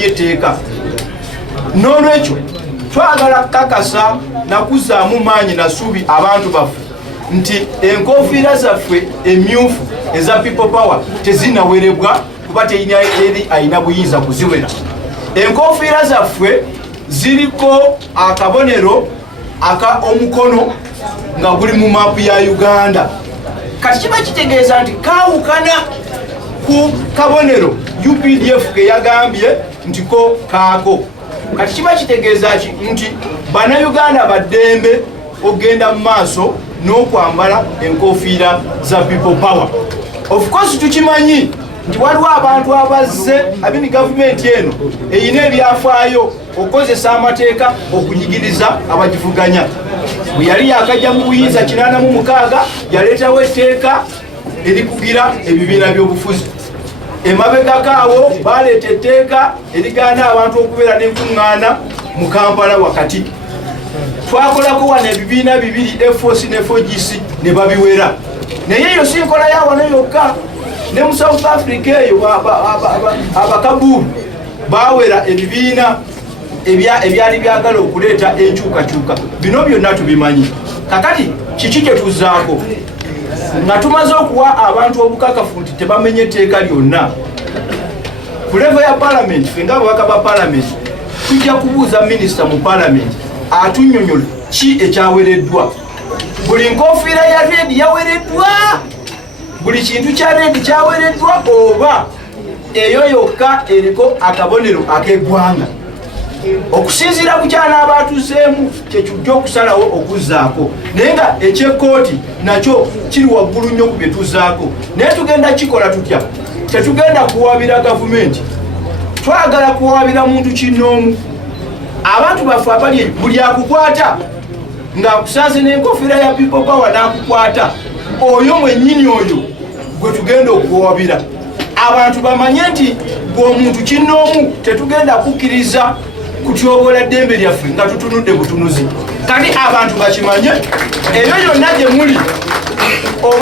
Yeteeka n'olwekyo twagala kakasa nakuzaamu maanyi na ssuubi abantu baffe nti enkofiira zaffe emyufu eza people power tezinawerebwa kuba teyina eri ayina buyinza kuziwera. Enkofiira zaffe ziriko akabonero aka omukono nga guli mu maapu ya Uganda. Kati kiba kitegeeza nti kaawukana ku kabonero UPDF ke yagambye ntiko kaako. Kati kiba kitegeeza nti bannayuganda baddembe ogenda mu maaso n'okwambala enkofiira za people power. Of course tukimanyi nti waliwo abantu abazze abini gavumenti eno eyina ebyafaayo okukozesa amateeka okunyigiriza abagivuganya. Bwe yali yakajja mu buyinza 86 yaleetawo etteeka erikugira ebibiina by'obufuzi. Emabegakaawo baleeta etteeka erigaana abantu okubeera n'enkuŋŋaana mu Kampala wakati. Twakolako wano ebibiina bibiri FOC ne FOGC ne babiwera. Naye eyo si nkola ya wano yokka. Ne mu South Africa eyo abakaburu bawera ebibiina ebyali byagala okuleeta enkyukakyuka. Bino byonna tubimanyi. Kakati kiki kye tuzaako? Nga tumaze okuwa abantu obukakafu nti tebamenye etteeka lyonna. Ku level ya parliament, fenga ababaka ba parliament tujja kubuuza minisita mu parliament atunnyonnyola ki ekyawereddwa. Buli nkofiira ya red yawereddwa, buli kintu kya red kyawereddwa, oba eyo yokka eriko akabonero ak'eggwanga. Okusinziira ku kyana abatuseemu kyekijja okusalawo okuzzaako, naye nga ekyekooti nakyo kiri waggulu nnyo ku bye tuzzaako. Naye tugenda kikola tutya? Tetugenda kuwaabira gavumenti, twagala kuwaabira muntu kinnoomu. Abantu baffe abali buli akukwata ng'akusanze n'enkofiira ya people power n'akukwata, oyo mwennyini oyo gwe tugenda okuwaabira. Abantu bamanye nti gwe omuntu kinnoomu tetugenda kukkiriza kutyobola ddembe lyaffe nga tutunudde butunuzi. Kati abantu bakimanye eyo yonna gye muli